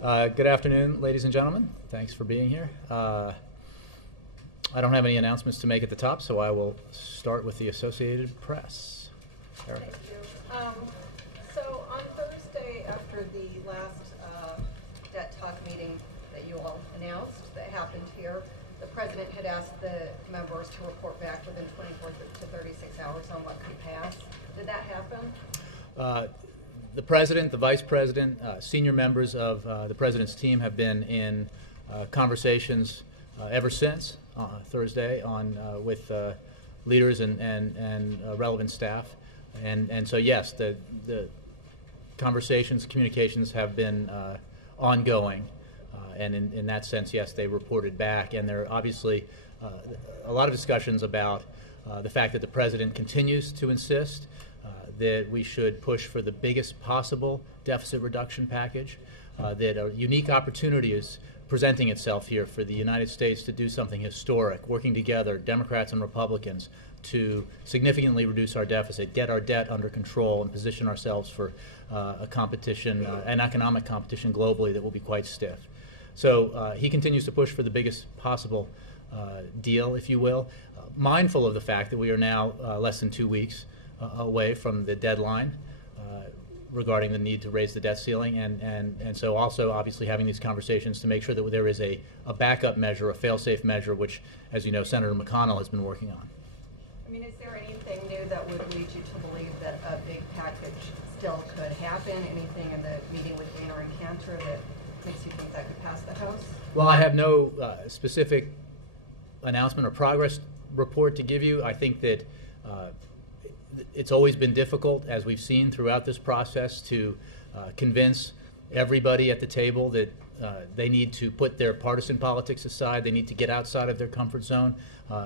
Good afternoon, ladies and gentlemen. Thanks for being here. I don't have any announcements to make at the top, so I will start with the Associated Press. Erica. Thank you. So on Thursday, after the last debt talk meeting that you all announced that happened here, the President had asked the members to report back within 24 to 36 hours on what could pass. Did that happen? The President, the Vice President, senior members of the President's team have been in conversations ever since Thursday with leaders and relevant staff. And so, yes, the conversations, communications have been ongoing. And in that sense, yes, they reported back. And there are obviously a lot of discussions about the fact that the President continues to insist that we should push for the biggest possible deficit reduction package, that a unique opportunity is presenting itself here for the United States to do something historic, working together, Democrats and Republicans, to significantly reduce our deficit, get our debt under control, and position ourselves for a competition, an economic competition globally that will be quite stiff. So he continues to push for the biggest possible deal, if you will, mindful of the fact that we are now less than 2 weeks away from the deadline regarding the need to raise the debt ceiling, and so also obviously having these conversations to make sure that there is a backup measure, a fail-safe measure, which, as you know, Senator McConnell has been working on. I mean, is there anything new that would lead you to believe that a big package still could happen? Anything in the meeting with Boehner and Cantor that makes you think that could pass the House? Well, I have no specific announcement or progress report to give you. I think that it's always been difficult, as we've seen throughout this process, to convince everybody at the table that they need to put their partisan politics aside. They need to get outside of their comfort zone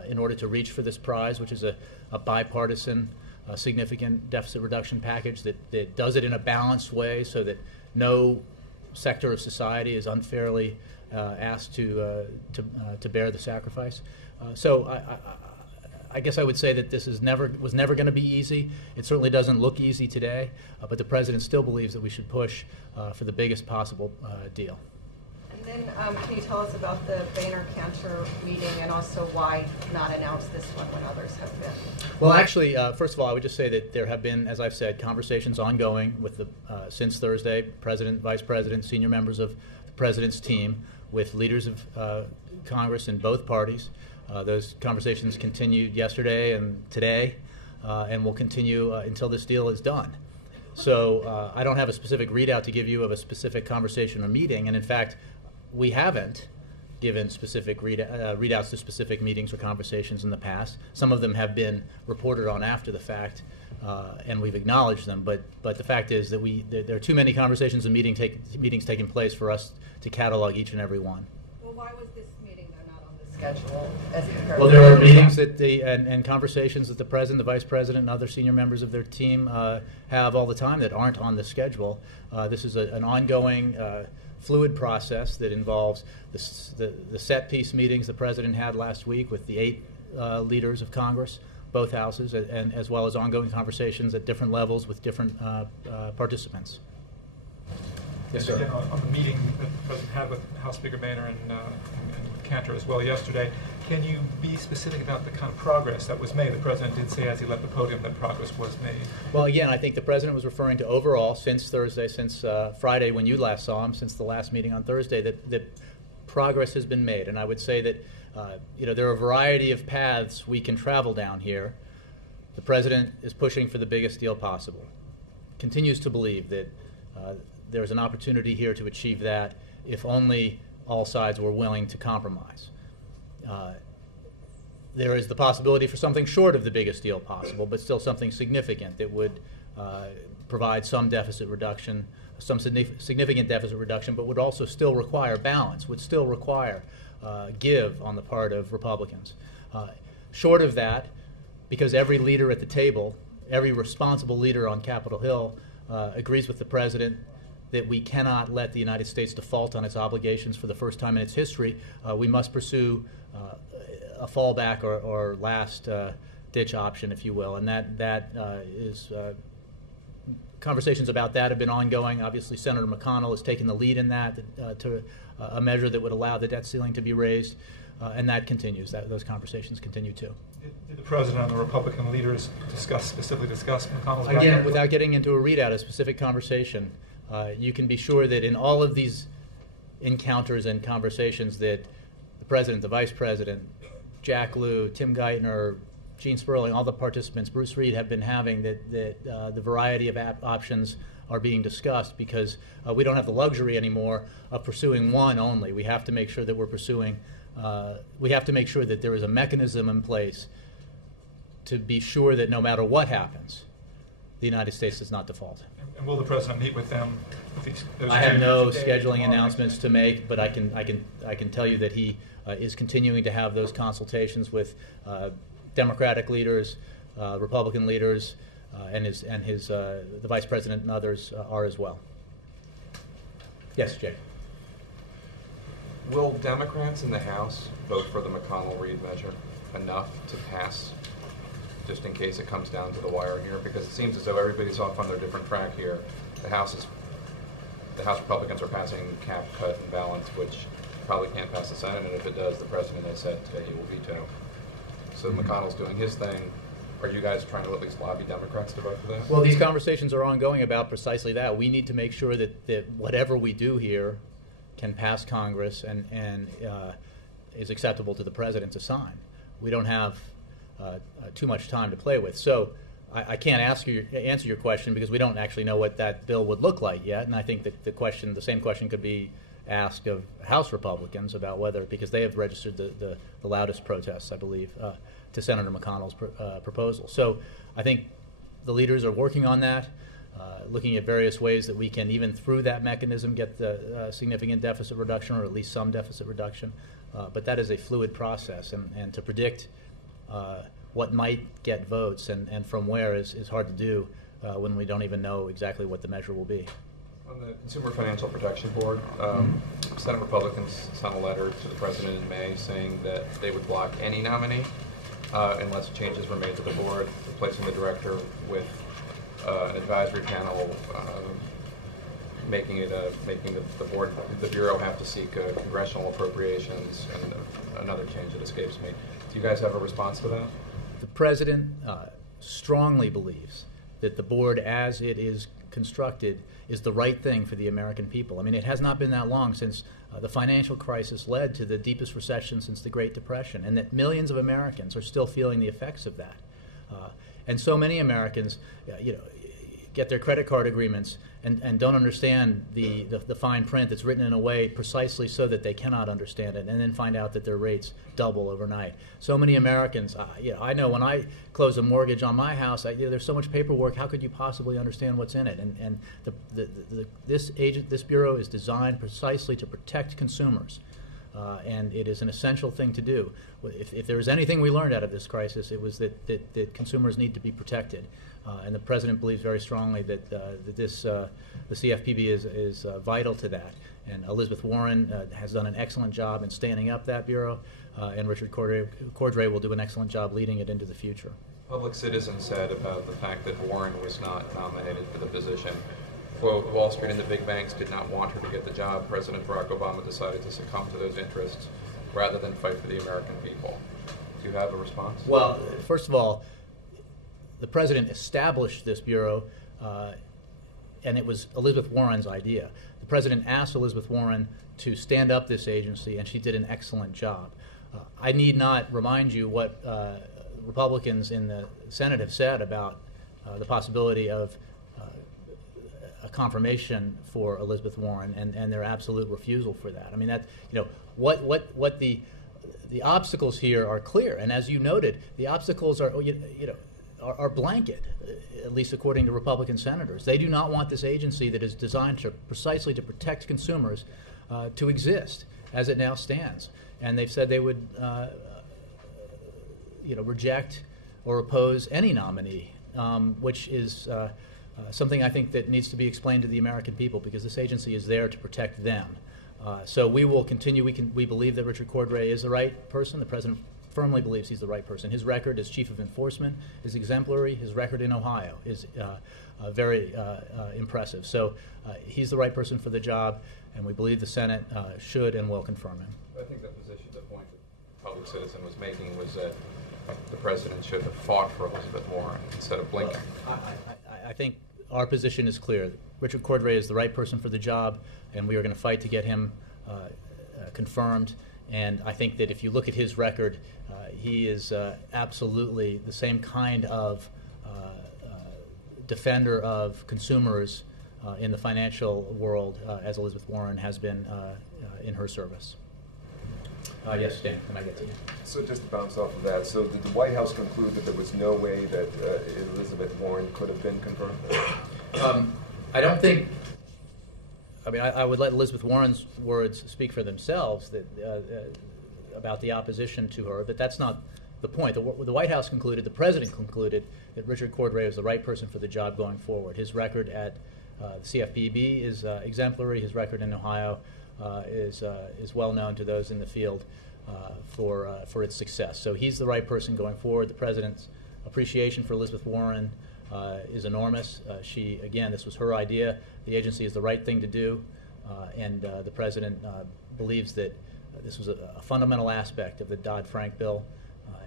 in order to reach for this prize, which is a bipartisan, significant deficit reduction package that does it in a balanced way so that no sector of society is unfairly asked to bear the sacrifice. So I guess I would say that this was never going to be easy. It certainly doesn't look easy today, but the President still believes that we should push for the biggest possible deal. And then can you tell us about the Boehner-Cantor meeting and also why not announce this one when others have been? Well, actually, first of all, I would just say that there have been, as I've said, conversations ongoing with since Thursday, President, Vice President, senior members of the President's team, with leaders of Congress in both parties. Those conversations continued yesterday and today, and will continue until this deal is done. So I don't have a specific readout to give you of a specific conversation or meeting, and in fact, we haven't given specific readouts to specific meetings or conversations in the past. Some of them have been reported on after the fact, and we've acknowledged them, but the fact is that there are too many conversations and meetings taking place for us to catalog each and every one. Well, why was this meeting not on the schedule as compared Well, to there are meetings and conversations that the President, the Vice President, and other senior members of their team have all the time that aren't on the schedule. This is an ongoing fluid process that involves the set-piece meetings the President had last week with the 8 leaders of Congress, both houses, and as well as ongoing conversations at different levels with different participants. Yes, sir. Again, on the meeting that the President had with House Speaker Boehner and with Cantor as well yesterday, can you be specific about the kind of progress that was made? The President did say as he left the podium that progress was made. Well, again, I think the President was referring to overall since Thursday, since Friday when you last saw him, since the last meeting on Thursday, that progress has been made. And I would say that there are a variety of paths we can travel down here. The President is pushing for the biggest deal possible, continues to believe that there's an opportunity here to achieve that if only all sides were willing to compromise. There is the possibility for something short of the biggest deal possible, but still something significant that would provide some deficit reduction, some significant deficit reduction, but would also still require balance, would still require give on the part of Republicans. Short of that, because every leader at the table, every responsible leader on Capitol Hill agrees with the President that we cannot let the United States default on its obligations for the first time in its history. We must pursue a fallback or last ditch option, if you will, and that is conversations about that have been ongoing. Obviously, Senator McConnell has taken the lead in that to a measure that would allow the debt ceiling to be raised, and that continues. Those conversations continue too. Did the President and the Republican leaders specifically discuss McConnell's Again, background? without getting into a readout, a specific conversation, you can be sure that in all of these encounters and conversations that the President, the Vice President, Jack Lew, Tim Geithner, Gene Sperling, all the participants, Bruce Reed, have been having, that the variety of options are being discussed, because we don't have the luxury anymore of pursuing one only. We have to make sure that we're pursuing, we have to make sure that there is a mechanism in place to be sure that no matter what happens, the United States does not default. And will the President meet with them? I have no scheduling announcements to make, but I can tell you that he is continuing to have those consultations with Democratic leaders, Republican leaders, and the Vice President and others are as well. Yes, Jay. Will Democrats in the House vote for the McConnell-Reed measure enough to pass, just in case it comes down to the wire here? Because it seems as though everybody's off on their different track here. The House Republicans are passing cap, cut, and balance, which probably can't pass the Senate, and if it does, the President has said today he will veto. So McConnell's doing his thing. Are you guys trying to at least lobby Democrats to vote for this? Well, these conversations are ongoing about precisely that. We need to make sure that whatever we do here can pass Congress and is acceptable to the President to sign. We don't have too much time to play with. So I can't answer your question, because we don't actually know what that bill would look like yet. And I think that the same question could be asked of House Republicans about whether, because they have registered the loudest protests, I believe, to Senator McConnell's proposal. So I think the leaders are working on that, looking at various ways that we can, even through that mechanism, get the significant deficit reduction, or at least some deficit reduction. But that is a fluid process, and to predict what might get votes and from where is hard to do when we don't even know exactly what the measure will be. On the Consumer Financial Protection Board, Senate Republicans sent a letter to the President in May saying that they would block any nominee unless changes were made to the board, replacing the director with an advisory panel, making the board, the bureau, have to seek congressional appropriations, and another change that escapes me. Do you guys have a response to that? The President strongly believes that the board, as it is constructed, is the right thing for the American people. I mean, it has not been that long since the financial crisis led to the deepest recession since the Great Depression, and that millions of Americans are still feeling the effects of that. And so many Americans, get their credit card agreements and don't understand the fine print that's written in a way precisely so that they cannot understand it, and then find out that their rates double overnight. So many Americans, I know when I close a mortgage on my house, there's so much paperwork. How could you possibly understand what's in it? And this bureau is designed precisely to protect consumers, and it is an essential thing to do. If there was anything we learned out of this crisis, it was that consumers need to be protected. And the President believes very strongly that the CFPB is vital to that. And Elizabeth Warren has done an excellent job in standing up that bureau, and Richard Cordray will do an excellent job leading it into the future. Public Citizen said about the fact that Warren was not nominated for the position, quote, Wall Street and the big banks did not want her to get the job. President Barack Obama decided to succumb to those interests rather than fight for the American people. Do you have a response? Well, first of all, the President established this bureau, and it was Elizabeth Warren's idea. The President asked Elizabeth Warren to stand up this agency, and she did an excellent job. I need not remind you what Republicans in the Senate have said about the possibility of a confirmation for Elizabeth Warren, and their absolute refusal for that. I mean, that, what the obstacles here are clear, and as you noted, the obstacles are blanket, at least according to Republican senators. They do not want this agency that is designed precisely to protect consumers to exist as it now stands. And they've said they would reject or oppose any nominee, which is something I think that needs to be explained to the American people, because this agency is there to protect them. So we will continue. We believe that Richard Cordray is the right person. The President firmly believes he's the right person. His record as chief of enforcement is exemplary. His record in Ohio is very impressive. So he's the right person for the job, and we believe the Senate should and will confirm him. I think the point that the public citizen was making was that the president should have fought for Elizabeth Warren instead of blinking. I think our position is clear. Richard Cordray is the right person for the job, and we are going to fight to get him confirmed. And I think that if you look at his record, he is absolutely the same kind of defender of consumers in the financial world as Elizabeth Warren has been in her service. Yes, Dan, can I get to you? So just to bounce off of that, so did the White House conclude that there was no way that Elizabeth Warren could have been confirmed? I don't think. I mean, I would let Elizabeth Warren's words speak for themselves that, about the opposition to her, but that's not the point. The White House concluded, the president concluded, that Richard Cordray is the right person for the job going forward. His record at the CFPB is exemplary. His record in Ohio is well known to those in the field for its success. So he's the right person going forward. The president's appreciation for Elizabeth Warren is enormous. Again, this was her idea. The agency is the right thing to do, and the president believes that this was a fundamental aspect of the Dodd-Frank bill,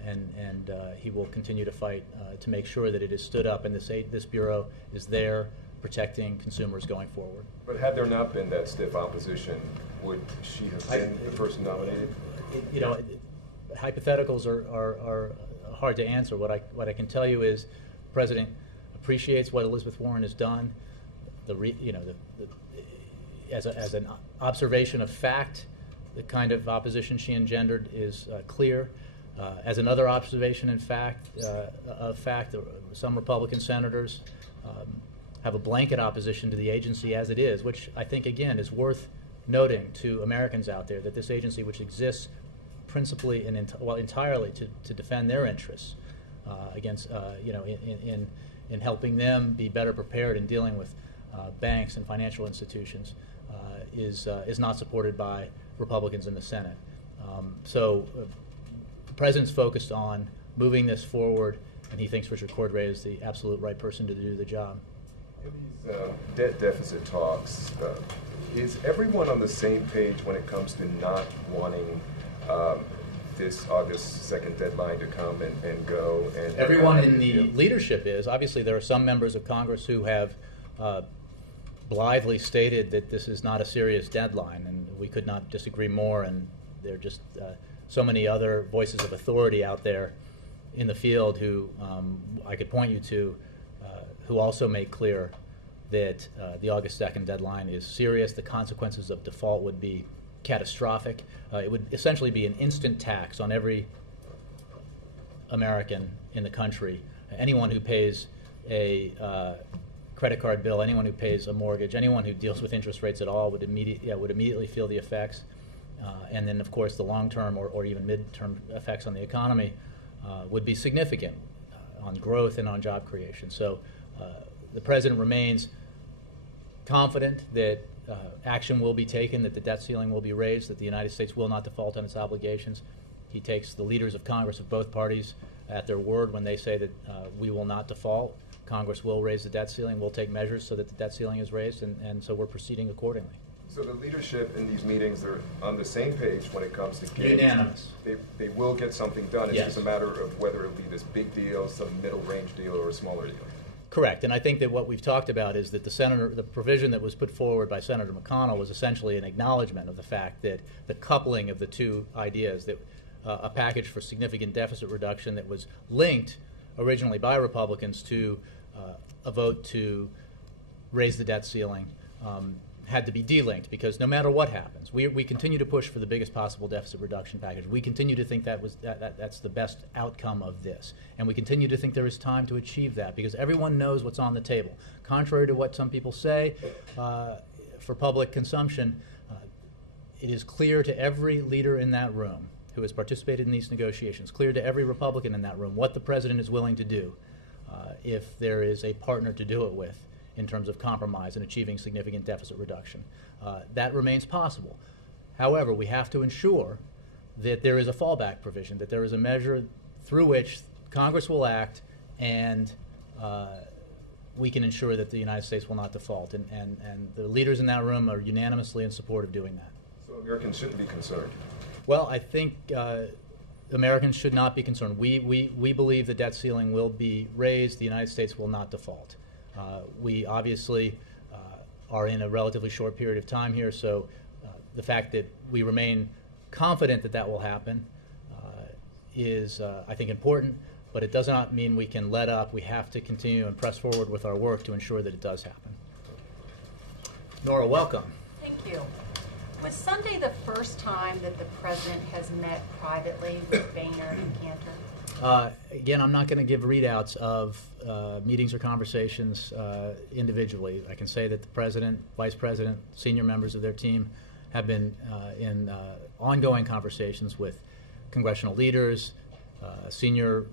and he will continue to fight to make sure that it is stood up and this bureau is there protecting consumers going forward. But had there not been that stiff opposition, would she have been the person nominated? Hypotheticals are hard to answer. What I can tell you is the president appreciates what Elizabeth Warren has done. As an observation of fact, the kind of opposition she engendered is clear. As another observation of fact, some Republican senators have a blanket opposition to the agency as it is, which I think, again, is worth noting to Americans out there, that this agency, which exists principally and entirely to defend their interests against, in helping them be better prepared in dealing with banks and financial institutions, is not supported by Republicans in the Senate. The president's focused on moving this forward, and he thinks Richard Cordray is the absolute right person to do the job. In these debt deficit talks, is everyone on the same page when it comes to not wanting this August 2nd deadline to come and go? And everyone in the leadership is. Obviously, there are some members of Congress who have blithely stated that this is not a serious deadline, and we could not disagree more. And there are just so many other voices of authority out there in the field who I could point you to, who also make clear that the August 2nd deadline is serious. The consequences of default would be catastrophic. It would essentially be an instant tax on every American in the country. Anyone who pays a credit card bill, anyone who pays a mortgage, anyone who deals with interest rates at all would immediately feel the effects. And then, of course, the long-term or even mid-term effects on the economy would be significant on growth and on job creation. So the president remains confident that action will be taken, that the debt ceiling will be raised, that the United States will not default on its obligations. He takes the leaders of Congress of both parties at their word when they say that we will not default. Congress will raise the debt ceiling. We'll take measures so that the debt ceiling is raised, and so we're proceeding accordingly. So the leadership in these meetings are on the same page when it comes to getting... Unanimous. They will get something done. It's Yes. just a matter of whether it'll be this big deal, some middle range deal, or a smaller deal. Correct, and I think that what we've talked about is that the provision that was put forward by Senator McConnell was essentially an acknowledgement of the fact that the coupling of the two ideas, that a package for significant deficit reduction that was linked originally by Republicans to a vote to raise the debt ceiling, had to be delinked, because no matter what happens, we continue to push for the biggest possible deficit reduction package. We continue to think that's the best outcome of this, and we continue to think there is time to achieve that, because everyone knows what's on the table. Contrary to what some people say, for public consumption, it is clear to every leader in that room who has participated in these negotiations, clear to every Republican in that room, what the president is willing to do if there is a partner to do it with, in terms of compromise and achieving significant deficit reduction. That remains possible. However, we have to ensure that there is a fallback provision, that there is a measure through which Congress will act and we can ensure that the United States will not default. And the leaders in that room are unanimously in support of doing that. So Americans shouldn't be concerned. Well, I think Americans should not be concerned. We believe the debt ceiling will be raised. The United States will not default. We obviously are in a relatively short period of time here, so the fact that we remain confident that that will happen is, I think, important, but it does not mean we can let up. We have to continue and press forward with our work to ensure that it does happen. Nora, welcome. Thank you. Was Sunday the first time that the President has met privately with Boehner and Cantor? Again, I'm not going to give readouts of meetings or conversations individually. I can say that the President, Vice President, senior members of their team have been in ongoing conversations with congressional leaders, senior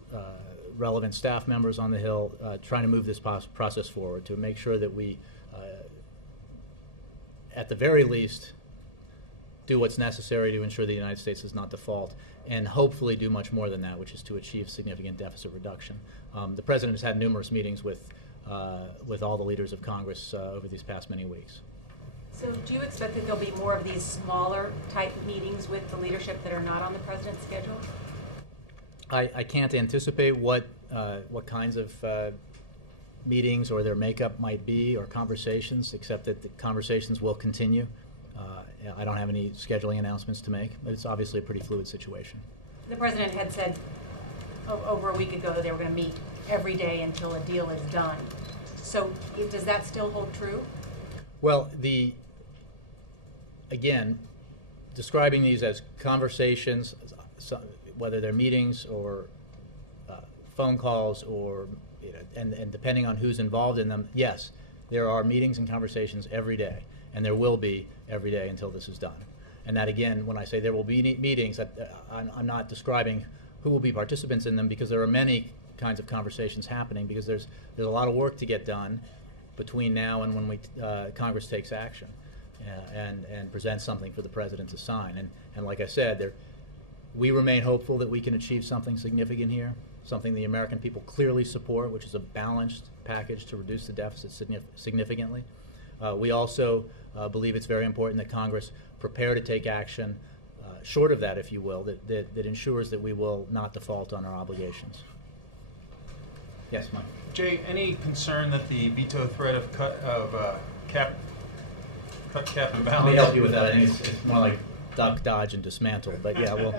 relevant staff members on the Hill, trying to move this process forward to make sure that we, at the very least, do what's necessary to ensure the United States does not default, and hopefully do much more than that, which is to achieve significant deficit reduction. The President has had numerous meetings with all the leaders of Congress over these past many weeks. So do you expect that there'll be more of these smaller type meetings with the leadership that are not on the President's schedule? I can't anticipate what kinds of meetings or their makeup might be, or conversations, except that the conversations will continue. I don't have any scheduling announcements to make, but it's obviously a pretty fluid situation. The President had said over a week ago that they were going to meet every day until a deal is done. So does that still hold true? Well, again, describing these as conversations, whether they're meetings or phone calls, or and depending on who's involved in them, yes, there are meetings and conversations every day, and there will be every day until this is done. And that, again, when I say there will be meetings, I'm not describing who will be participants in them, because there are many kinds of conversations happening, because there's a lot of work to get done between now and when Congress takes action and presents something for the President to sign. And like I said, we remain hopeful that we can achieve something significant here, something the American people clearly support, which is a balanced package to reduce the deficit significantly. We also believe it's very important that Congress prepare to take action, short of that, if you will, that ensures that we will not default on our obligations. Yes, Mike. Jay, any concern that the veto threat of cut cap and balance? Let me help you with that. I think it's more like duck, dodge, and dismantle. But yeah, well.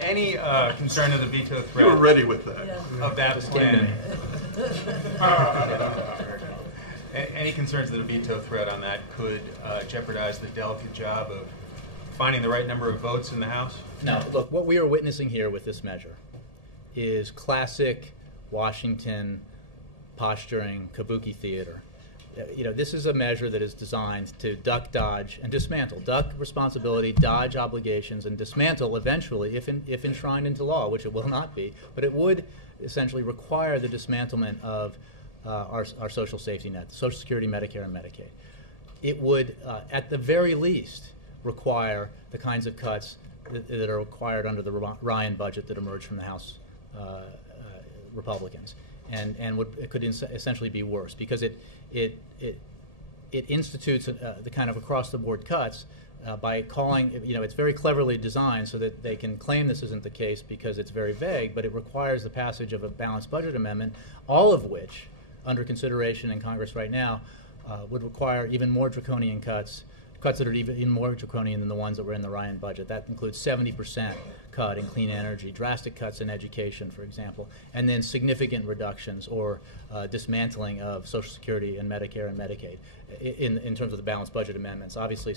Any concern of the veto threat? You were ready with that. Yeah. Of that Just plan? came Any concerns that a veto threat on that could jeopardize the delicate job of finding the right number of votes in the House? No, look, what we are witnessing here with this measure is classic Washington posturing, kabuki theater. This is a measure that is designed to duck, dodge, and dismantle. Duck responsibility, dodge obligations, and dismantle eventually, if enshrined into law, which it will not be, but it would essentially require the dismantlement of our social safety net, Social Security, Medicare, and Medicaid. It would, at the very least, require the kinds of cuts that are required under the Ryan budget that emerged from the House Republicans, and it could essentially be worse, because it institutes the kind of across-the-board cuts by calling, it's very cleverly designed so that they can claim this isn't the case because it's very vague, but it requires the passage of a balanced budget amendment, all of which, under consideration in Congress right now, would require even more draconian cuts that are even more draconian than the ones that were in the Ryan budget. That includes 70% cut in clean energy, drastic cuts in education, for example, and then significant reductions or dismantling of Social Security and Medicare and Medicaid in terms of the balanced budget amendments. Obviously,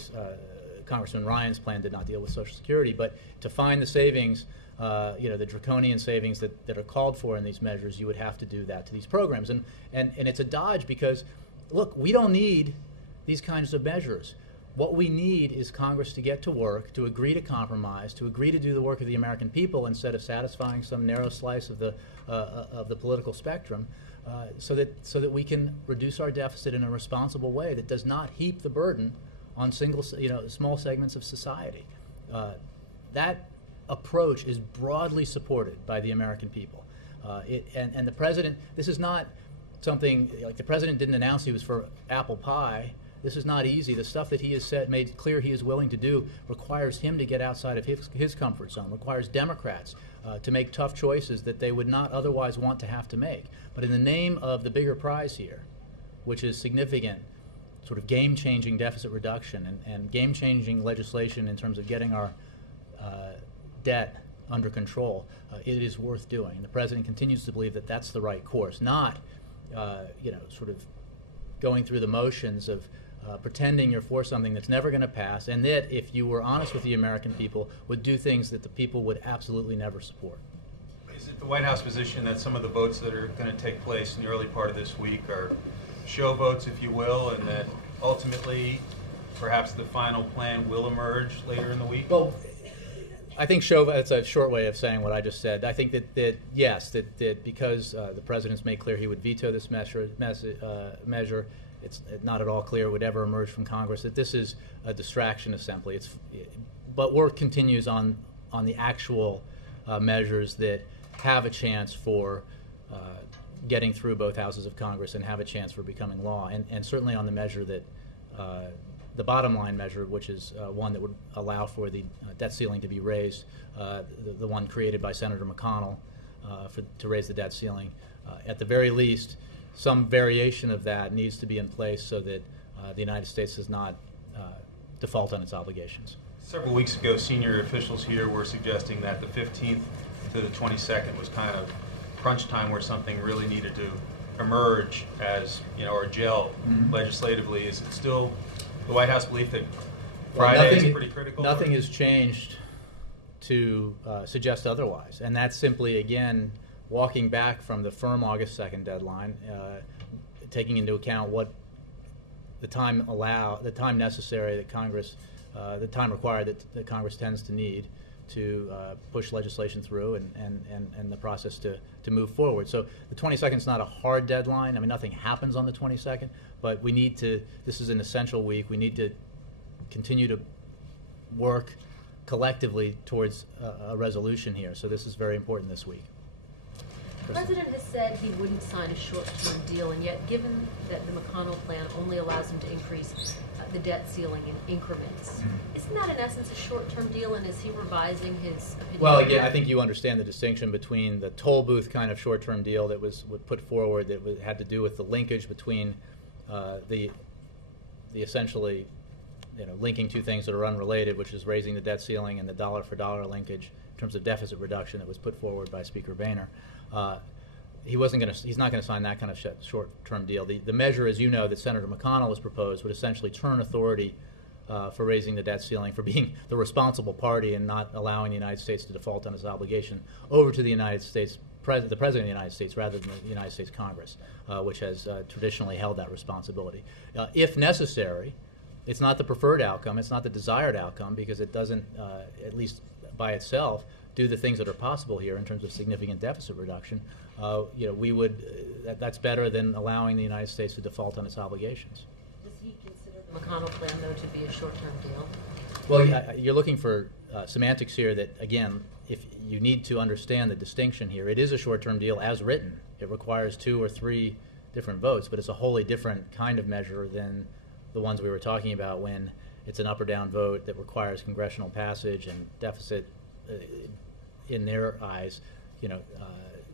Congressman Ryan's plan did not deal with Social Security, but to find the savings, the draconian savings that are called for in these measures, you would have to do that to these programs. And it's a dodge because, look, we don't need these kinds of measures. What we need is Congress to get to work, to agree to compromise, to agree to do the work of the American people instead of satisfying some narrow slice of the political spectrum, so that we can reduce our deficit in a responsible way that does not heap the burden on small segments of society. that approach is broadly supported by the American people. And the president, this is not something, like the president didn't announce he was for apple pie. This is not easy. The stuff that he has said, made clear he is willing to do, requires him to get outside of his comfort zone, requires Democrats to make tough choices that they would not otherwise want to have to make. But in the name of the bigger prize here, which is significant, sort of game-changing deficit reduction and game-changing legislation in terms of getting our debt under control, it is worth doing. And the president continues to believe that that's the right course, not sort of going through the motions of pretending you're for something that's never going to pass, and that, if you were honest with the American people, would do things that the people would absolutely never support. Is it the White House position that some of the votes that are going to take place in the early part of this week are show votes, if you will, and that ultimately perhaps the final plan will emerge later in the week? Well, I think that's a short way of saying what I just said. I think that yes, that because the president's made clear he would veto this measure, it's not at all clear it would ever emerge from Congress, that this is a distraction assembly. But work continues on the actual measures that have a chance for getting through both houses of Congress and have a chance for becoming law. And certainly on the measure that, the bottom line measure, which is one that would allow for the debt ceiling to be raised, the one created by Senator McConnell to raise the debt ceiling. At the very least, some variation of that needs to be in place so that the United States does not default on its obligations. Several weeks ago, senior officials here were suggesting that the 15th to the 22nd was kind of crunch time where something really needed to emerge as, or gel legislatively. Is it still the White House belief that Friday is pretty critical? Nothing has changed to suggest otherwise, and that's simply, again, walking back from the firm August 2nd deadline, taking into account what the time necessary that Congress, the time required that Congress tends to need to push legislation through and the process to move forward. So the 22nd is not a hard deadline. I mean, nothing happens on the 22nd, but we need to, this is an essential week. We need to continue to work collectively towards a resolution here. So this is very important this week. The President has said he wouldn't sign a short-term deal, and yet, given that the McConnell plan only allows him to increase the debt ceiling in increments, isn't that in essence a short-term deal, and is he revising his opinion? Well, again, I think you understand the distinction between the toll booth kind of short-term deal that was put forward that had to do with the linkage between the essentially, linking two things that are unrelated, which is raising the debt ceiling, and the dollar-for-dollar linkage in terms of deficit reduction that was put forward by Speaker Boehner. He's not going to sign that kind of short-term deal. The measure, as you know, that Senator McConnell has proposed would essentially turn authority for raising the debt ceiling, for being the responsible party and not allowing the United States to default on its obligation, over to the United States, the President of the United States, rather than the United States Congress, which has traditionally held that responsibility. If necessary, it's not the preferred outcome, it's not the desired outcome, because it doesn't, at least by itself, do the things that are possible here in terms of significant deficit reduction. We would. That's better than allowing the United States to default on its obligations. Does he consider the McConnell plan, though, to be a short-term deal? Well, you're looking for semantics here. That, again, if you need to understand the distinction here, it is a short-term deal as written. It requires 2 or 3 different votes, but it's a wholly different kind of measure than the ones we were talking about when it's an up or down vote that requires congressional passage and deficit. In their eyes,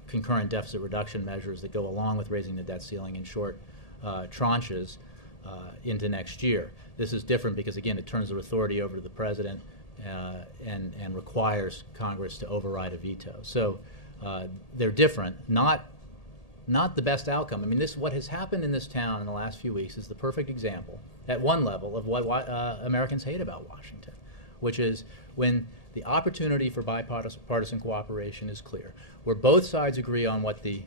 concurrent deficit reduction measures that go along with raising the debt ceiling in short tranches into next year. This is different because, again, it turns the authority over to the president and requires Congress to override a veto. So they're different. Not the best outcome. I mean, what has happened in this town in the last few weeks is the perfect example, at one level, of what Americans hate about Washington, which is when the opportunity for bipartisan cooperation is clear, where both sides agree on what the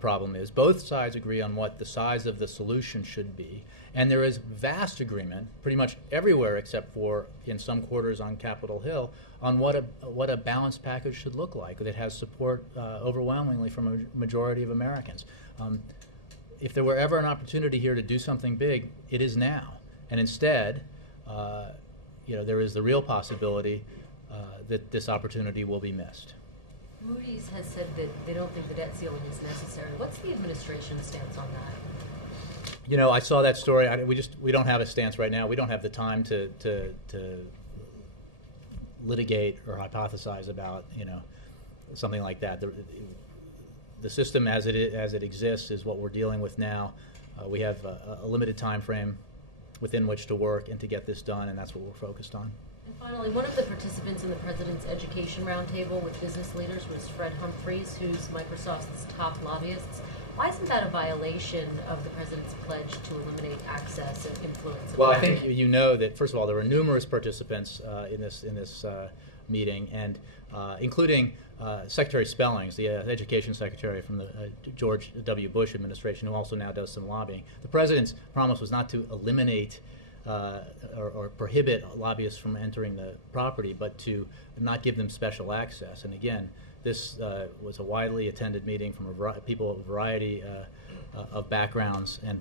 problem is, both sides agree on what the size of the solution should be, and there is vast agreement, pretty much everywhere except for in some quarters on Capitol Hill, on what a balanced package should look like that has support overwhelmingly from a majority of Americans. If there were ever an opportunity here to do something big, it is now, and instead, there is the real possibility that this opportunity will be missed. Moody's has said that they don't think the debt ceiling is necessary. What's the administration's stance on that? You know, I saw that story. We don't have a stance right now. We don't have the time to litigate or hypothesize about, you know, something like that. The system as it exists is what we're dealing with now. We have a limited time frame within which to work and to get this done, and that's what we're focused on. And finally, one of the participants in the President's Education Roundtable with business leaders was Fred Humphreys, who's Microsoft's top lobbyists. Why isn't that a violation of the President's pledge to eliminate access and influence? Well, I think you know that, first of all, there were numerous participants in this meeting, and including Secretary Spellings, the Education Secretary from the George W. Bush administration, who also now does some lobbying. The President's promise was not to eliminate or prohibit lobbyists from entering the property, but to not give them special access. And again, this was a widely attended meeting from people of a variety of backgrounds and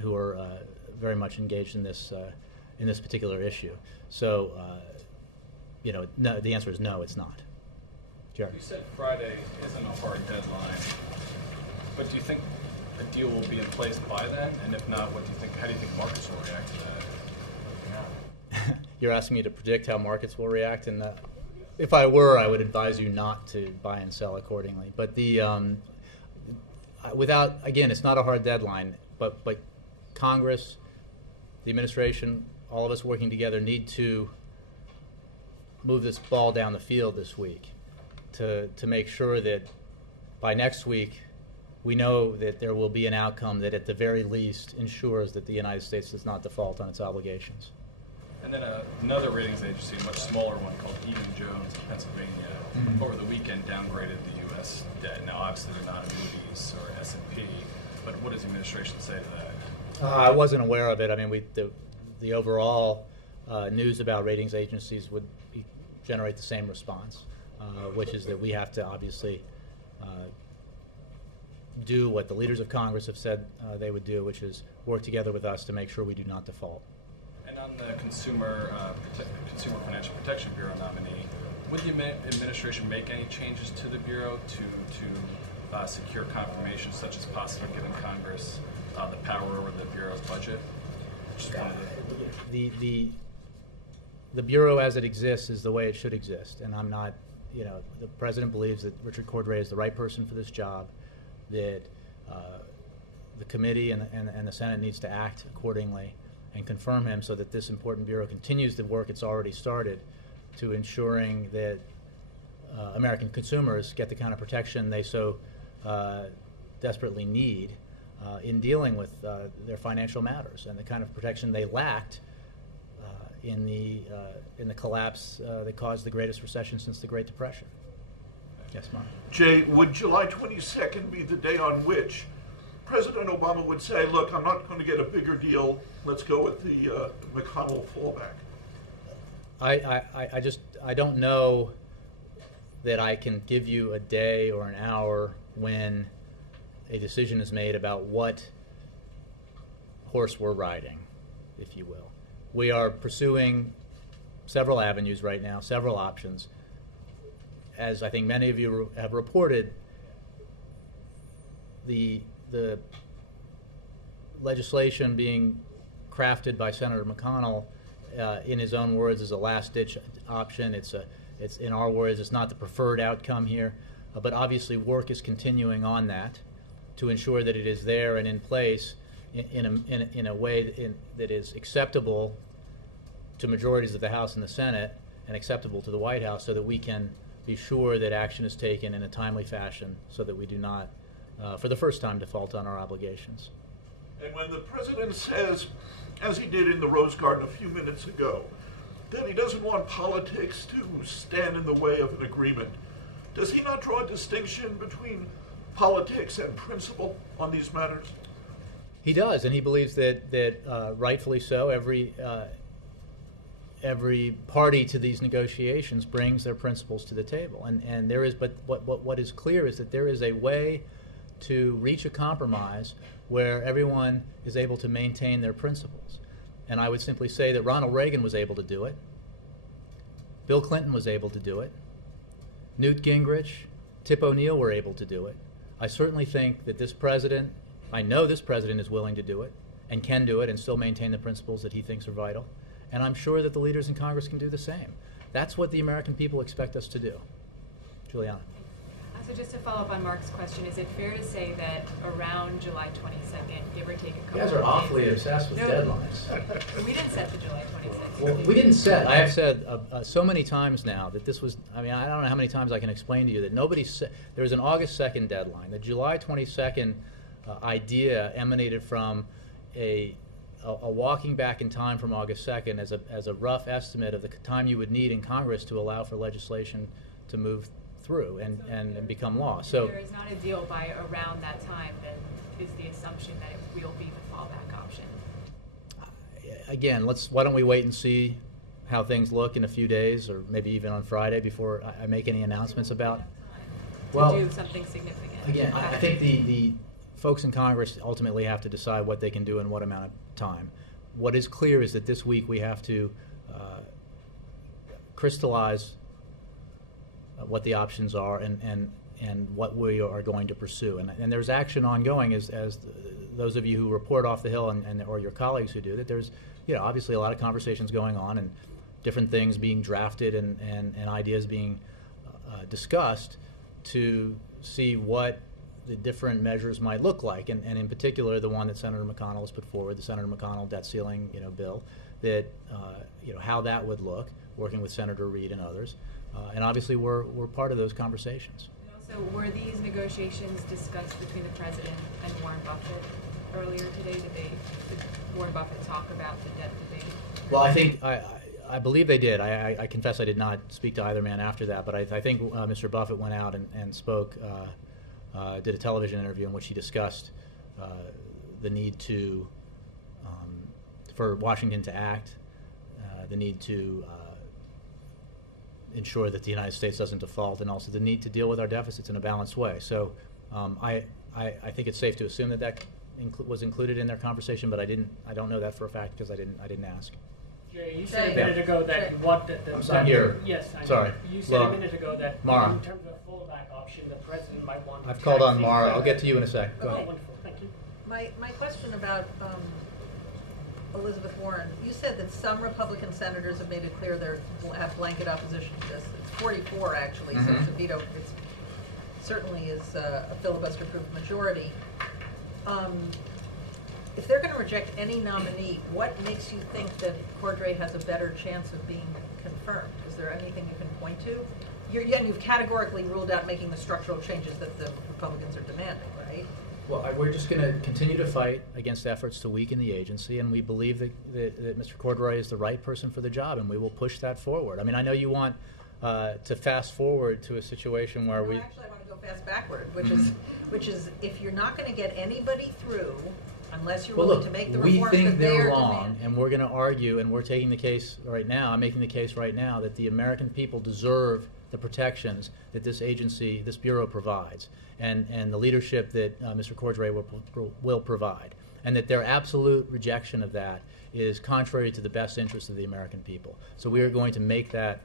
who are very much engaged in this particular issue. So, you know, no, the answer is no, it's not. Jared. You said Friday isn't a hard deadline, but do you think a deal will be in place by then? And if not, what do you think? How do you think markets will react to that? You're asking me to predict how markets will react, and if I were, I would advise you not to buy and sell accordingly. But again, it's not a hard deadline, but Congress, the administration, all of us working together need to move this ball down the field this week to make sure that by next week we know that there will be an outcome that at the very least ensures that the United States does not default on its obligations. And then another ratings agency, a much smaller one called Egan-Jones in Pennsylvania, over the weekend downgraded the U.S. debt. Now, obviously, they're not a Moody's or S&P, but what does the administration say to that? I wasn't aware of it. I mean, the overall news about ratings agencies would generate the same response, which is that we have to obviously do what the leaders of Congress have said they would do, which is work together with us to make sure we do not default. And on the Consumer Financial Protection Bureau nominee, would the administration make any changes to the Bureau to secure confirmation, such as possibly giving Congress the power over the Bureau's budget? The Bureau as it exists is the way it should exist, and I'm not, you know, the President believes that Richard Cordray is the right person for this job, that the committee and the Senate needs to act accordingly and confirm him so that this important Bureau continues the work it's already started to ensuring that American consumers get the kind of protection they so desperately need in dealing with their financial matters, and the kind of protection they lacked in the collapse that caused the greatest recession since the Great Depression. Yes, Mark. Jay, would July 22nd be the day on which President Obama would say, look, I'm not going to get a bigger deal, let's go with the McConnell fallback? I don't know that I can give you a day or an hour when a decision is made about what horse we're riding, if you will. We are pursuing several avenues right now, several options. As I think many of you have reported, the legislation being crafted by Senator McConnell, in his own words, is a last-ditch option. It's in our words, it's not the preferred outcome here, but obviously work is continuing on that to ensure that it is there and in place in a way that is acceptable to majorities of the House and the Senate and acceptable to the White House, so that we can be sure that action is taken in a timely fashion so that we do not, for the first time, default on our obligations. And when the President says, as he did in the Rose Garden a few minutes ago, that he doesn't want politics to stand in the way of an agreement, does he not draw a distinction between politics and principle on these matters? He does, and he believes that rightfully so, every party to these negotiations brings their principles to the table, and there is. But what is clear is that there is a way to reach a compromise where everyone is able to maintain their principles. And I would simply say that Ronald Reagan was able to do it. Bill Clinton was able to do it. Newt Gingrich, Tip O'Neill were able to do it. I certainly think that this president, I know this president is willing to do it and can do it and still maintain the principles that he thinks are vital. And I'm sure that the leaders in Congress can do the same. That's what the American people expect us to do. Juliana. So just to follow up on Mark's question, is it fair to say that around July 22nd, give or take a couple You guys of are days- awfully obsessed with deadlines. We didn't set the July 26th. Well, we didn't set. I have said so many times now that this was. I mean, I don't know how many times I can explain to you that nobody said there was an August 2nd deadline. The July 22nd idea emanated from a walking back in time from August 2nd as a rough estimate of the time you would need in Congress to allow for legislation to move through and become law. So there is not a deal by around that time, then is the assumption that it will be the fallback option. Again, why don't we wait and see how things look in a few days, or maybe even on Friday, before I make any announcements about. To do something significant. Again, I think the folks in Congress ultimately have to decide what they can do in what amount of time. What is clear is that this week we have to crystallize what the options are and what we are going to pursue. And there's action ongoing as those of you who report off the Hill or your colleagues who do that. There's obviously a lot of conversations going on and different things being drafted and ideas being discussed to see what the different measures might look like, and in particular the one that Senator McConnell has put forward, the Senator McConnell debt ceiling bill, that how that would look, working with Senator Reid and others, and obviously we're part of those conversations. So were these negotiations discussed between the president and Warren Buffett earlier today? Did Warren Buffett talk about the debt debate? Well, I think I believe they did. I confess I did not speak to either man after that, but I think Mr. Buffett went out and spoke. Did a television interview in which he discussed the need for Washington to act, the need to ensure that the United States doesn't default, and also the need to deal with our deficits in a balanced way. So I think it's safe to assume that was included in their conversation, but I don't know that for a fact because I didn't ask. Jay, you said a minute ago that you want that the. I'm sorry, here. Yes, I know. Sorry. You said a minute ago that Mara. in terms of a fallback option, the president might want. I've called on Mara. I'll get to you in a sec. Go Okay, ahead. wonderful. Thank you. My question about Elizabeth Warren. You said that some Republican senators have made it clear they have blanket opposition to this. It's 44 actually, so it's a veto. It certainly is a filibuster-proof majority. If they're going to reject any nominee, what makes you think that Cordray has a better chance of being confirmed? Is there anything you can point to? You've categorically ruled out making the structural changes that the Republicans are demanding, right? Well, we're just going to continue to fight against efforts to weaken the agency, and we believe that Mr. Cordray is the right person for the job, and we will push that forward. I mean, I know you want to fast forward to a situation where we... Actually, I want to go fast backward, which is if you're not going to get anybody through unless you're willing to make the reforms we think that they're they're wrong, demanding. and we're going to argue, and we're taking the case right now, I'm making the case right now, that the American people deserve the protections that this agency, this bureau provides, and the leadership that Mr. Cordray will provide, and that their absolute rejection of that is contrary to the best interest of the American people. So we are going to make that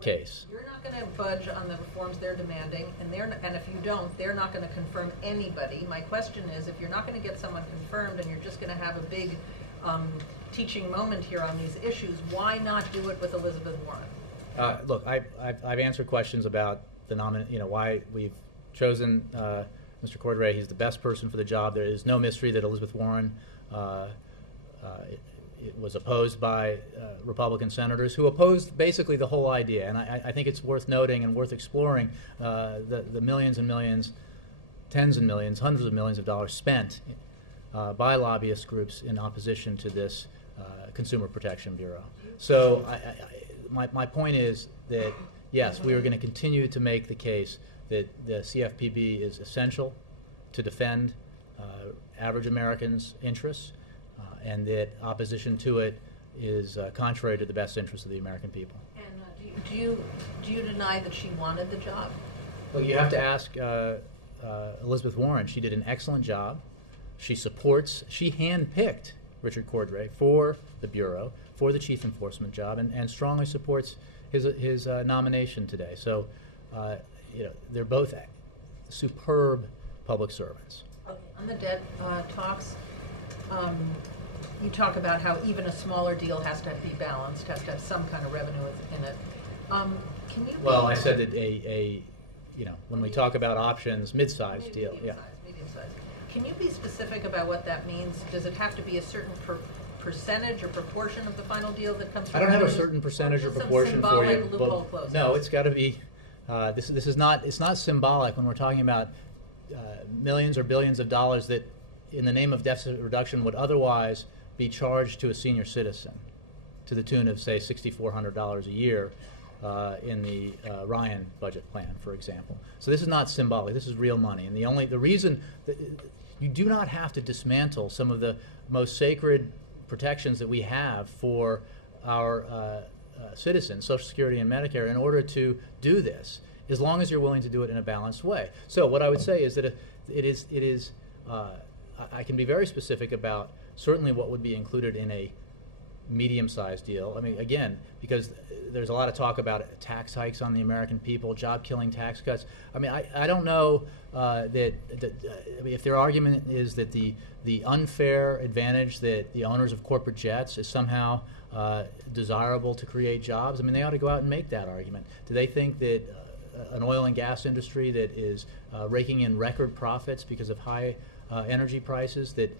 case. You're not going to budge on the reforms they're demanding, and if you don't, they're not going to confirm anybody. My question is, if you're not going to get someone confirmed and you're just going to have a big teaching moment here on these issues, why not do it with Elizabeth Warren? Look, I've answered questions about the why we've chosen Mr. Cordray. He's the best person for the job. There is no mystery that Elizabeth Warren it was opposed by Republican senators who opposed basically the whole idea. And I think it's worth noting and worth exploring the millions and millions, tens and millions, hundreds of millions of dollars spent by lobbyist groups in opposition to this Consumer Protection Bureau. So my point is that, yes, we are going to continue to make the case that the CFPB is essential to defend average Americans' interests, and that opposition to it is contrary to the best interests of the American people. And do you deny that she wanted the job? Well, you have to ask Elizabeth Warren. She did an excellent job. She handpicked Richard Cordray, for the Bureau, for the Chief Enforcement job, and strongly supports his nomination today. So, they're both superb public servants. Okay. On the debt talks, you talk about how even a smaller deal has to be balanced, has to have some kind of revenue in it. Can you? Well, I said that when we talk about options, mid-sized deal, Medium-sized. Can you be specific about what that means? Does it have to be a certain percentage or proportion of the final deal that comes from I don't have a revenues? certain percentage or Just some proportion for you. symbolic loophole closing? No, it's got to be. This is not. It's not symbolic when we're talking about millions or billions of dollars that, in the name of deficit reduction, would otherwise be charged to a senior citizen, to the tune of, say, $6,400 a year in the Ryan budget plan, for example. So this is not symbolic. This is real money. And the reason that you do not have to dismantle some of the most sacred protections that we have for our citizens, Social Security and Medicare, in order to do this, as long as you're willing to do it in a balanced way. So what I would say is that I can be very specific about certainly what would be included in a medium-sized deal. I mean, again, because there's a lot of talk about tax hikes on the American people, job-killing tax cuts. I mean, I don't know I mean, if their argument is that the unfair advantage that the owners of corporate jets is somehow desirable to create jobs, I mean, they ought to go out and make that argument. Do they think that an oil and gas industry that is raking in record profits because of high energy prices, that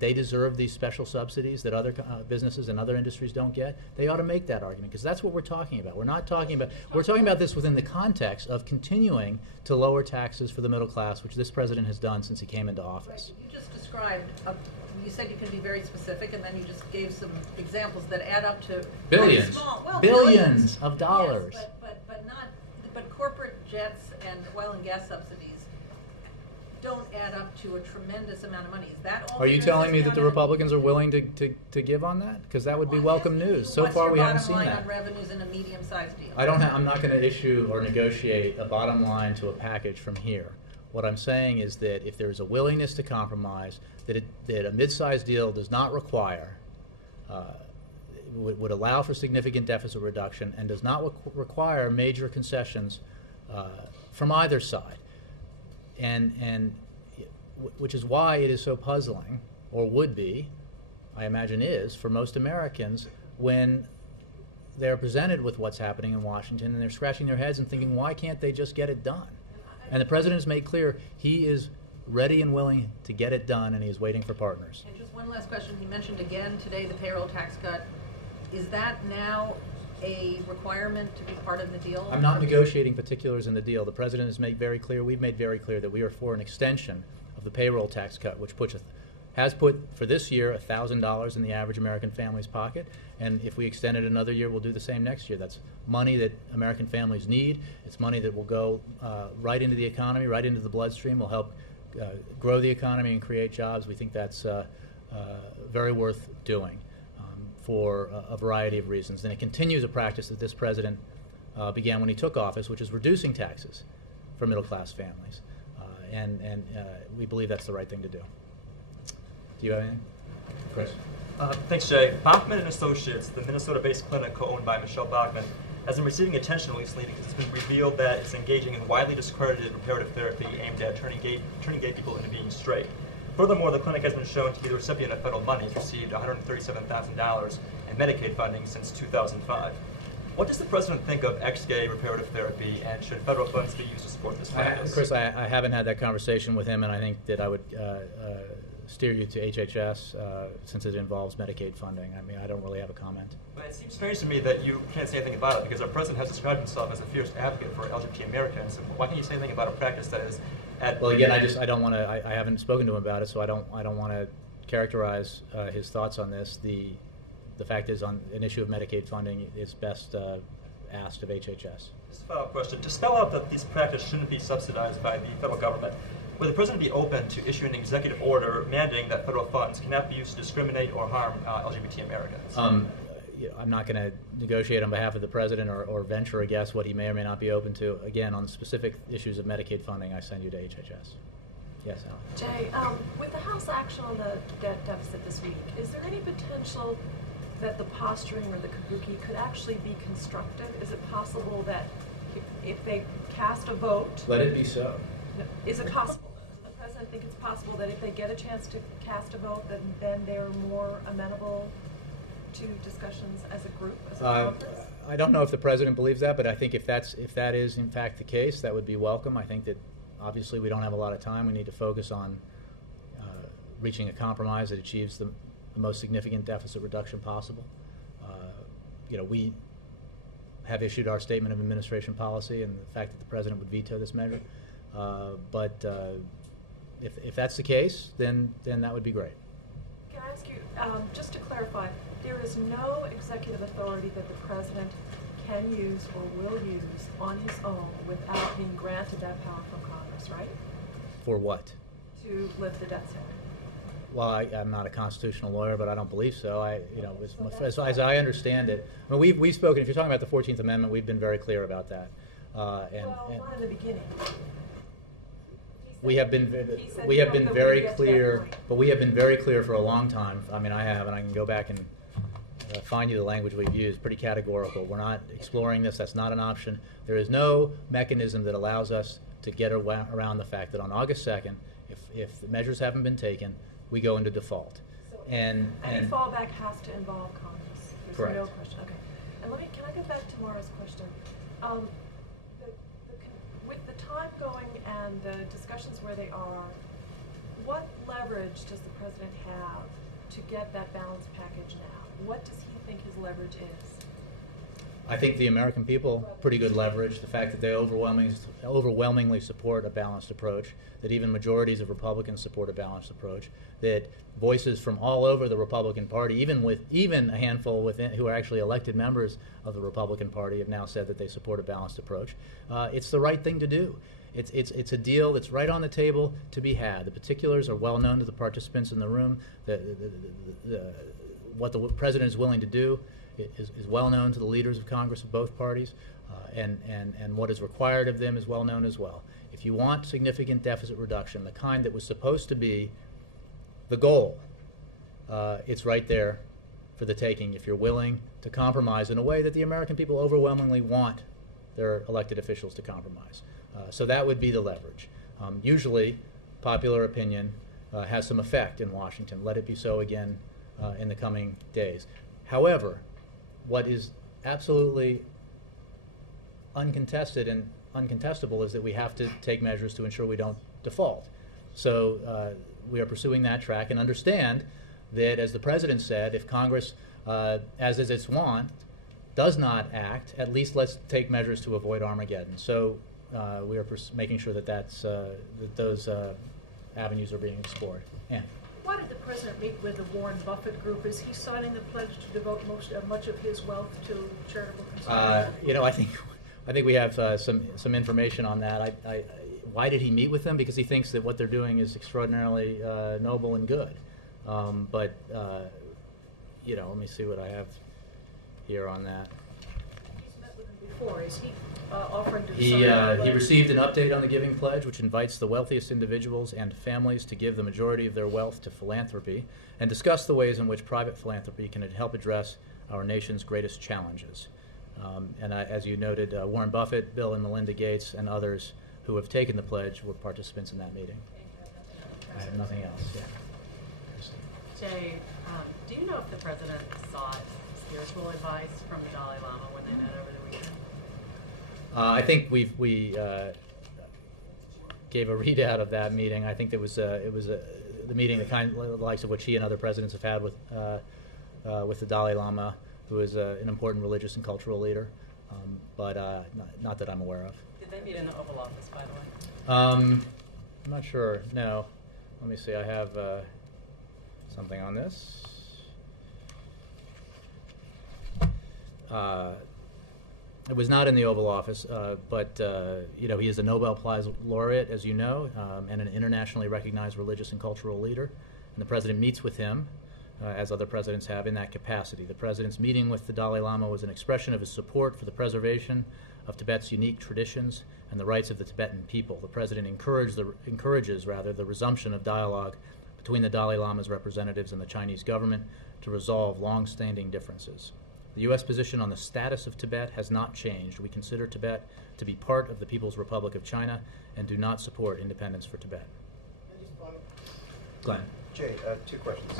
they deserve these special subsidies that other businesses and other industries don't get? They ought to make that argument, because that's what we're talking about. We're talking about this within the context of continuing to lower taxes for the middle class, which this president has done since he came into office. Right. You just described, you said you could be very specific, and then you just gave some examples that add up to Billions. Small, well, billions of dollars. Yes, but corporate jets and oil and gas subsidies don't add up to a tremendous amount of money. Is that all? Are you telling me that the Republicans are willing to give on that? Because that would be welcome news. So far, we haven't seen that. What's your bottom line on revenues in a medium-sized deal? I'm not going to issue or negotiate a bottom line to a package from here. What I'm saying is that if there is a willingness to compromise, that a mid-sized deal does not require, would allow for significant deficit reduction, and does not require major concessions from either side. And which is why it is so puzzling, or would be, I imagine is, for most Americans, when they're presented with what's happening in Washington and they're scratching their heads and thinking, why can't they just get it done? And the president has made clear he is ready and willing to get it done, and he is waiting for partners. And just one last question. He mentioned again today the payroll tax cut. Is that now a requirement to be part of the deal? I'm not negotiating particulars in the deal. The president has made very clear, we've made very clear that we are for an extension of the payroll tax cut, which has put for this year $1,000 in the average American family's pocket. And if we extend it another year, we'll do the same next year. That's money that American families need. It's money that will go right into the economy, right into the bloodstream, will help grow the economy and create jobs. We think that's very worth doing for a variety of reasons. And it continues a practice that this president began when he took office, which is reducing taxes for middle-class families. And we believe that's the right thing to do. Do you have anything? Chris? Thanks, Jay. Bachman and Associates, the Minnesota-based clinic co-owned by Michelle Bachman, has been receiving attention recently because it's been revealed that it's engaging in widely discredited reparative therapy aimed at turning gay people into being straight. Furthermore, the clinic has been shown to be the recipient of federal money. It's received $137,000 in Medicaid funding since 2005. What does the president think of ex-gay reparative therapy, and should federal funds be used to support this practice? Chris, I haven't had that conversation with him, and I think that I would steer you to HHS since it involves Medicaid funding. I mean, I don't really have a comment. But it seems strange to me that you can't say anything about it, because our president has described himself as a fierce advocate for LGBT Americans. Why can't you say anything about a practice that is at... Well, again, I don't want to. I haven't spoken to him about it, so I don't want to characterize his thoughts on this. The fact is, on an issue of Medicaid funding, is best asked of HHS. Just a follow-up question. To spell out that this practice shouldn't be subsidized by the federal government, would the president be open to issuing an executive order mandating that federal funds cannot be used to discriminate or harm LGBT Americans? I'm not going to negotiate on behalf of the president or venture a guess what he may or may not be open to. Again, on specific issues of Medicaid funding, I send you to HHS. Yes, Alan. Jay, with the House action on the debt deficit this week, is there any potential that the posturing or the kabuki could actually be constructive? Is it possible that if they cast a vote... Let it be so. Is it possible? Does the President think it's possible that if they get a chance to cast a vote, then they're more amenable to discussions as a group, as a conference? I don't know if the President believes that, but I think if that is in fact the case, that would be welcome. I think that obviously we don't have a lot of time. We need to focus on reaching a compromise that achieves the most significant deficit reduction possible. We have issued our statement of administration policy, and the fact that the President would veto this measure. But if that's the case, then that would be great. Can I ask you, just to clarify, there is no executive authority that the President can use or will use on his own without being granted that power from Congress, right? For what? To lift the debt ceiling. Well, I'm not a constitutional lawyer, but I don't believe so. As I understand it, I mean, we've spoken. If you're talking about the 14th Amendment, we've been very clear about that. Not in the beginning. We have been very clear, but we have been very clear for a long time. I mean, I have, and I can go back and find you the language we've used. Pretty categorical. We're not exploring this. That's not an option. There is no mechanism that allows us to get around the fact that on August 2nd, if the measures haven't been taken, we go into default. So any fallback has to involve Congress. There's correct. No question. Okay. And can I get back to Mara's question? With the time going and the discussions where they are, what leverage does the President have to get that balanced package now? What does he think his leverage is? I think the American people, pretty good leverage. The fact that they overwhelmingly support a balanced approach, that even majorities of Republicans support a balanced approach, that voices from all over the Republican Party, even a handful who are actually elected members of the Republican Party, have now said that they support a balanced approach. It's the right thing to do. It's a deal that's right on the table to be had. The particulars are well known to the participants in the room. What the President is willing to do is well known to the leaders of Congress of both parties, and what is required of them is well known as well. If you want significant deficit reduction, the kind that was supposed to be the goal, it's right there for the taking if you're willing to compromise in a way that the American people overwhelmingly want their elected officials to compromise. So that would be the leverage. Usually, popular opinion has some effect in Washington. Let it be so again in the coming days. However, what is absolutely uncontested and uncontestable is that we have to take measures to ensure we don't default. So we are pursuing that track and understand that, as the President said, if Congress, as is its wont, does not act, at least let's take measures to avoid Armageddon. So we are making sure that those avenues are being explored. Ann. Why did the President meet with the Warren Buffett group? Is he signing the pledge to devote much of his wealth to charitable concerns? I think we have some information on that. Why did he meet with them? Because he thinks that what they're doing is extraordinarily noble and good. Let me see what I have here on that. He's met with them before. Is he offering to He received an update on the Giving Pledge, which invites the wealthiest individuals and families to give the majority of their wealth to philanthropy, and discuss the ways in which private philanthropy can help address our nation's greatest challenges. As you noted, Warren Buffett, Bill and Melinda Gates, and others who have taken the pledge were participants in that meeting. I have nothing else. Yeah. Jay, do you know if the President sought spiritual advice from the Dalai Lama when they met over the weekend? I think we gave a readout of that meeting. I think it was the meeting the likes of which he and other presidents have had with the Dalai Lama, who is an important religious and cultural leader, but not that I'm aware of. Did they meet in the Oval Office, by the way? I'm not sure. No. Let me see. I have something on this. It was not in the Oval Office, but he is a Nobel Prize laureate, as you know, and an internationally recognized religious and cultural leader. And the President meets with him, as other presidents have, in that capacity. The President's meeting with the Dalai Lama was an expression of his support for the preservation of Tibet's unique traditions and the rights of the Tibetan people. The President encourages the resumption of dialogue between the Dalai Lama's representatives and the Chinese government to resolve long-standing differences. The U.S. position on the status of Tibet has not changed. We consider Tibet to be part of the People's Republic of China and do not support independence for Tibet. Glenn. Jay, two questions.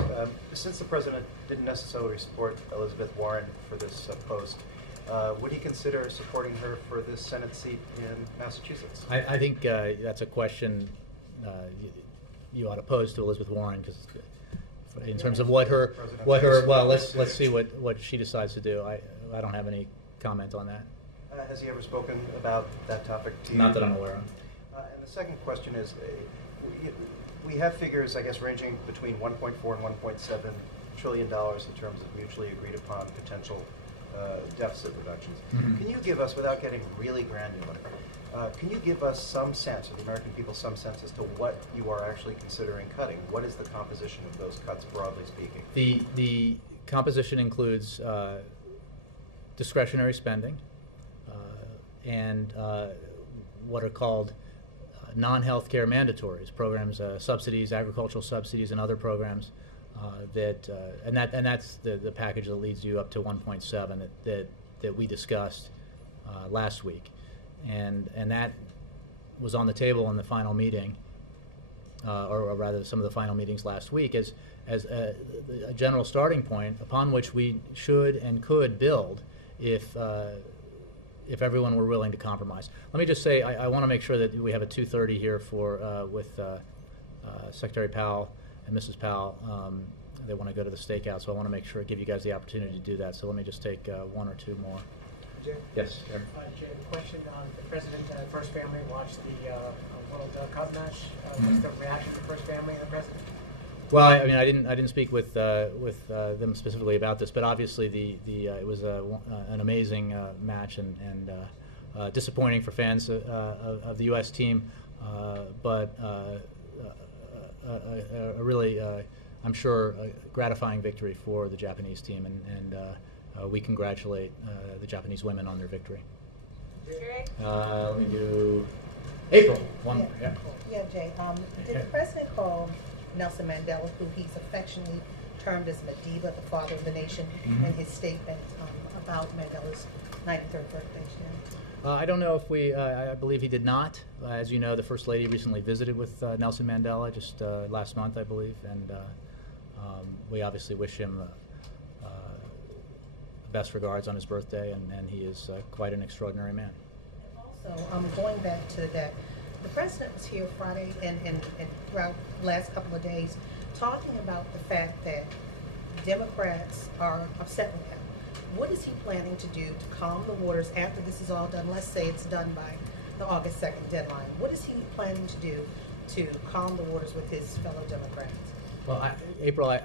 Since the President didn't necessarily support Elizabeth Warren for this post, would he consider supporting her for this Senate seat in Massachusetts? I think that's a question you ought to pose to Elizabeth Warren, because in terms of what her well, let's see what she decides to do. I don't have any comment on that. Has he ever spoken about that topic to you? Not that I'm aware of. And the second question is, we have figures, I guess, ranging between $1.4 and $1.7 trillion in terms of mutually agreed upon potential deficit reductions. Mm-hmm. Can you give us, without getting really granular, can you give us some sense, or the American people some sense, as to what you are actually considering cutting? What is the composition of those cuts, broadly speaking? The composition includes discretionary spending and what are called non-healthcare mandatories, programs, subsidies, agricultural subsidies, and other programs and that's the package that leads you up to 1.7 that we discussed last week, and that was on the table in the final meeting, or rather some of the final meetings last week, as a general starting point upon which we should and could build if everyone were willing to compromise. Let me just say, I want to make sure that we have a 2:30 here with Secretary Powell and Mrs. Powell. They want to go to the stakeout, so I want to make sure I give you guys the opportunity to do that. So let me just take one or two more. Jay? Yes, Aaron. Jay, a question on the President and the First Family watched the World Cup match. What's the reaction of the First Family and the President? Well, I mean, I didn't speak with them specifically about this, but obviously it was an amazing match and disappointing for fans of the U.S. team, but a really, I'm sure, a gratifying victory for the Japanese team, and we congratulate the Japanese women on their victory. Let me do April. Yeah, Jay. Did the President call Nelson Mandela, who he's affectionately termed as Madiba, the father of the nation, in his statement about Mandela's 93rd birthday? I don't know if I believe he did not. As you know, the First Lady recently visited with Nelson Mandela just last month, I believe, and we obviously wish him best regards on his birthday, and he is quite an extraordinary man. Also, going back to that, the President was here Friday and throughout the last couple of days talking about the fact that Democrats are upset with him. What is he planning to do to calm the waters after this is all done? Let's say it's done by the August 2nd deadline. What is he planning to do to calm the waters with his fellow Democrats? Well, April,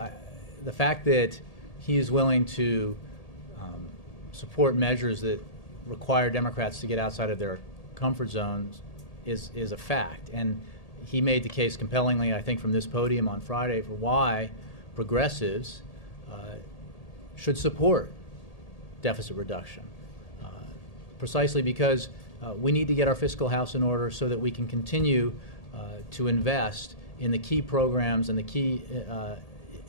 the fact that he is willing to support measures that require Democrats to get outside of their comfort zones is a fact. And he made the case compellingly, I think, from this podium on Friday for why progressives should support deficit reduction, precisely because we need to get our fiscal house in order so that we can continue to invest in the key programs and the key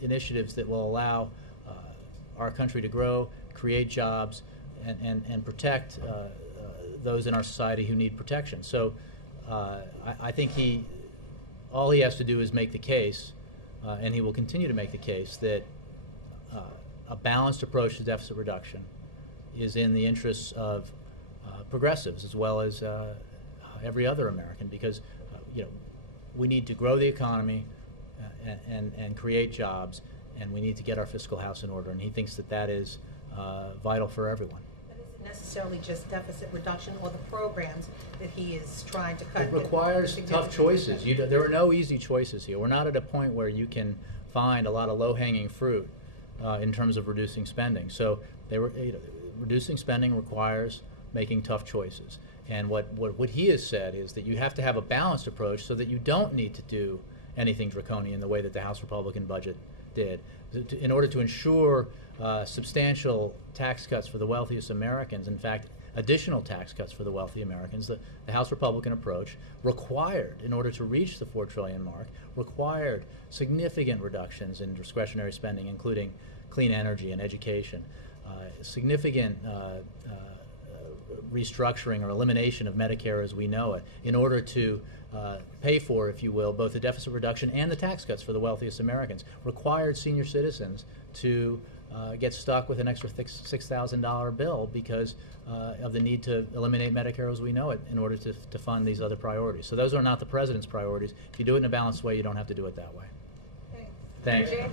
initiatives that will allow our country to grow, create jobs, and protect those in our society who need protection. So I think all he has to do is make the case, and he will continue to make the case, that a balanced approach to deficit reduction is in the interests of progressives as well as every other American, because we need to grow the economy and create jobs, and we need to get our fiscal house in order, and he thinks that is vital for everyone. But is it necessarily just deficit reduction, or the programs that he is trying to cut? It requires tough choices. There are no easy choices here. We're not at a point where you can find a lot of low-hanging fruit in terms of reducing spending. So reducing spending requires making tough choices. And what he has said is that you have to have a balanced approach so that you don't need to do anything draconian the way that the House Republican budget did. In order to ensure substantial tax cuts for the wealthiest Americans, in fact, additional tax cuts for the wealthy Americans, the House Republican approach required, in order to reach the $4 trillion mark, required significant reductions in discretionary spending, including clean energy and education, significant restructuring or elimination of Medicare as we know it, in order to pay for, if you will, both the deficit reduction and the tax cuts for the wealthiest Americans, required senior citizens to get stuck with an extra $6,000 bill because of the need to eliminate Medicare as we know it in order to fund these other priorities. So those are not the president's priorities. If you do it in a balanced way, you don't have to do it that way. Thanks. Thanks.